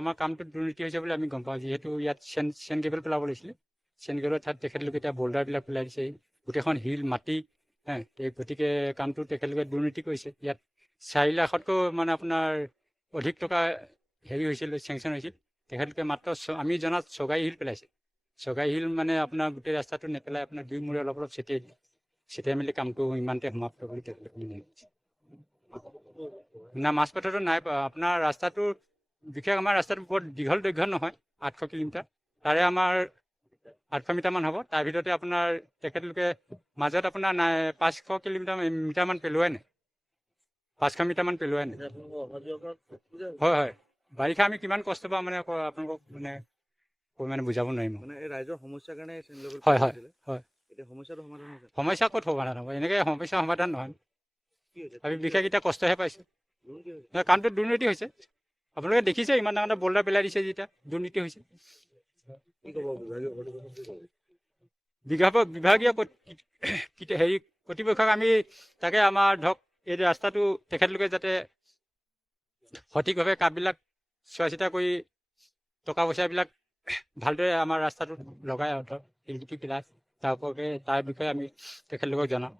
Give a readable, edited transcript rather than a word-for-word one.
আমাৰ কামটোত দুৰ্নীতি হৈছে বুলি আমি গম পাওঁ। যিহেতু ইয়াত চেন কেবল পেলাব লাগিছিলে, চেন কেবলৰ ঠাইত তেখেতলোকে এতিয়া বল্ডাৰবিলাক পেলাই দিছে, গোটেইখন শিল মাটি। গতিকে কামটো তেখেতলোকে দুৰ্নীতি কৰিছে। ইয়াত 4 লাখতকৈ মানে আপোনাৰ অধিক টকা হেৰি হৈছিল, চেংচন হৈছিল। তেখেতলোকে মাত্ৰ আমি জনাত চগাই শিল পেলাইছে। চগাই শিল মানে আপোনাৰ গোটেই ৰাস্তাটো নেপেলাই আপোনাৰ 2 মূৰে অলপ অলপ ছটিয়াই মেলি কামটো ইমানতে সমাপ্ত কৰি তেখেতলোকে নিয়ে। না, মাছপথৰটো নাই পোৱা। আপোনাৰ ৰাস্তাটোৰ বিশেষ আমাৰ ৰাস্তাটো বৰ দীঘল দৈৰ্ঘ্য নহয়, 800 কিলোমিটাৰ। তাৰে আমাৰ 800 মিটাৰমান হ'ব। তাৰ ভিতৰতে আপোনাৰ তেখেতলোকে মাজত আপোনাৰ নাই 500 মিটাৰমান পেলোৱাই নাই, 500 মিটাৰমান পেলোৱাই নাই। হয় হয়, বাৰিষা আমি কিমান কষ্ট পাওঁ মানে আপোনালোকক মানে বুজাব নোৱাৰিম। মানে এই ৰাইজৰ সমস্যাৰ কাৰণে হয় হয় হয়। এতিয়া সমস্যাটো সমাধান হৈছে? সমস্যা ক'ত সমাধান হ'ব? এনেকৈ সমস্যা সমাধান নহয়। আমি বিশেষ এতিয়া কষ্টহে পাইছোঁ। কামটো দুৰ্নীতি হৈছে। আপোনালোকে দেখিছে ইমান ডাঙৰ বল্ডাৰ পেলাই দিছে, যেতিয়া দুৰ্নীতি হৈছে। বিভাগীয় হেৰি কৰ্তৃপক্ষক আমি তাকে আমাৰ ধৰক এই ৰাস্তাটো তেখেতলোকে যাতে সঠিকভাৱে কামবিলাক চোৱা চিতা কৰি টকা পইচাবিলাক ভালদৰে আমাৰ ৰাস্তাটোত লগাই ধৰক শিলগুটি পেলাই তাৰ বিষয়ে আমি তেখেতলোকক জনাওঁ।